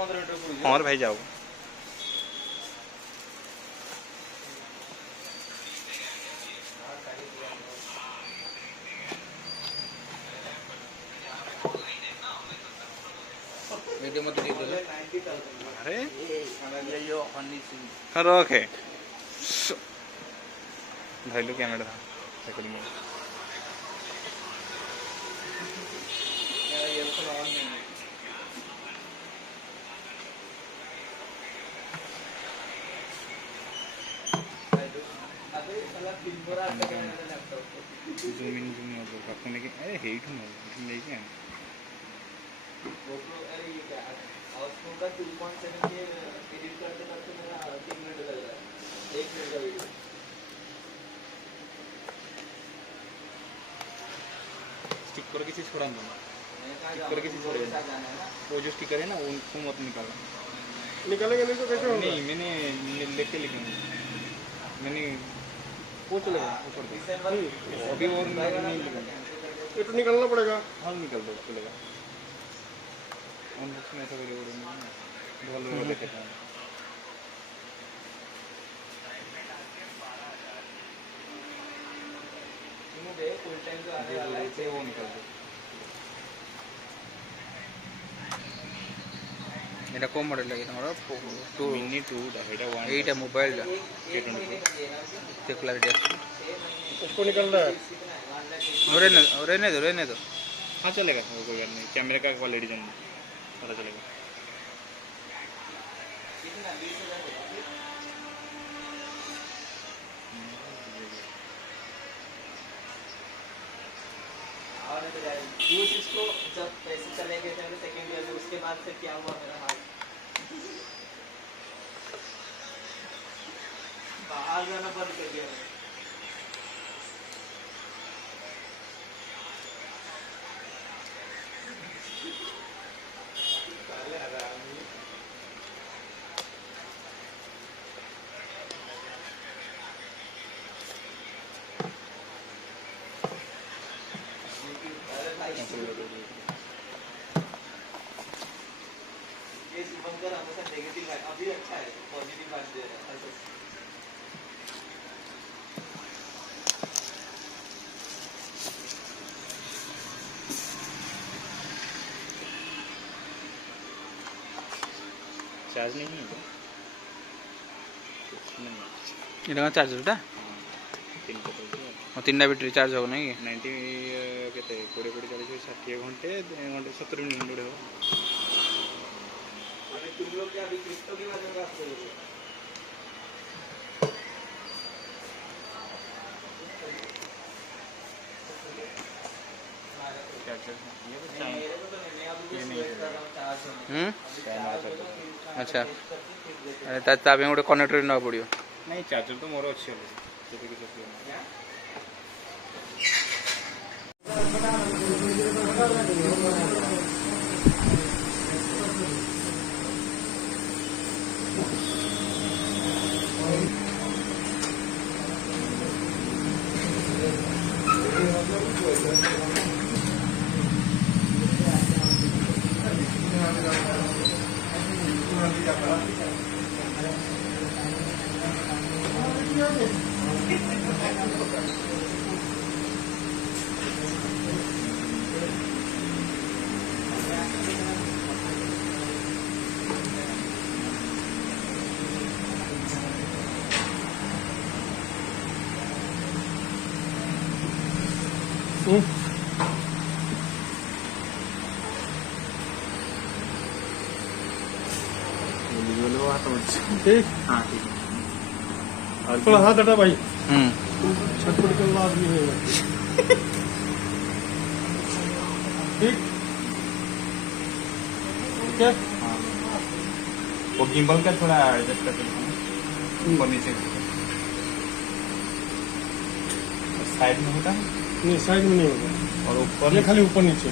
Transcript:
और भाई जाओ अरे रखे धैलु कैमेरा था रिकॉर्डिंग में जूम इन जूम आउट रखने के अरे हेट न लेके GoPro अरे ये क्या आउटपुट का 2.7 के एडिट करते करते मेरा 3 मिनट लग रहा है 1 मिनट का वीडियो स्टिकर की चीज छोड़ा दो स्टिकर की चीज छोड़े वो जो स्टिकर है ना उनको मत निकालना निकालेंगे नहीं तो कैसे होगा? नहीं मैंने लेके लिखूंगा मैंने वो चलेगा वो छोड़ दो अभी और नहीं लिखूंगा ये तो निकालना पड़ेगा। हाँ निकल दो चलेगा अनबॉक्स में ऐसा वीडियो करूँगा ढोल वीडियो देखेगा फुल टाइम जो आने वाला है वो निकल दो এটা কোন মডেল লাগে তোমার টু मिनी 2 এটা 1 এইটা মোবাইল K22 তে ক্লারিটি আছে उसको निकलना है। रहने दो हाँ चलेगा वो कोई बात नहीं कैमरे का क्वालिटी जानना पता चलेगा और यूज इसको जब पैसे चले गए थे सेकंड ईयर में उसके बाद फिर क्या हुआ मेरा हाल बाहर जाना बंद कर दिया मैंने ये शुभंकर हमेशा नेगेटिव है अभी अच्छा है पॉजिटिव बात दे रहा है चार्ज नहीं है এটা চার্জারটা তিনটা ব্যাটারি চার্জ হবে নাকি 90 केते 20 40 60 घंटे 70 मिनट हो अरे तुम लोग क्या अभी क्रिप्टो के बारे में बात करोगे मेरे को तो नहीं मैं अभी ये जस्ट नहीं वेट कर रहा हूं चार्ज होने ଆଚ୍ଛା ଆରେ ତା ପାଇଁ ଗୋଟେ କନେକ୍ଟର ନେବାକୁ ପଡ଼ିବ नहीं चार्जर तो मोर अच्छी है जैसे कि सब ठीक हाँ ठीक और थोड़ा हाथ हटा भाई হুম छटपट कर आदमी है ठीक ठीक है हाँ वो गिम्बल का थोड़ा एडजस्ट कर देना ऊपर नीचे साइड में होता है नहीं साइड में नहीं होगा और ऊपर ये खाली ऊपर नीचे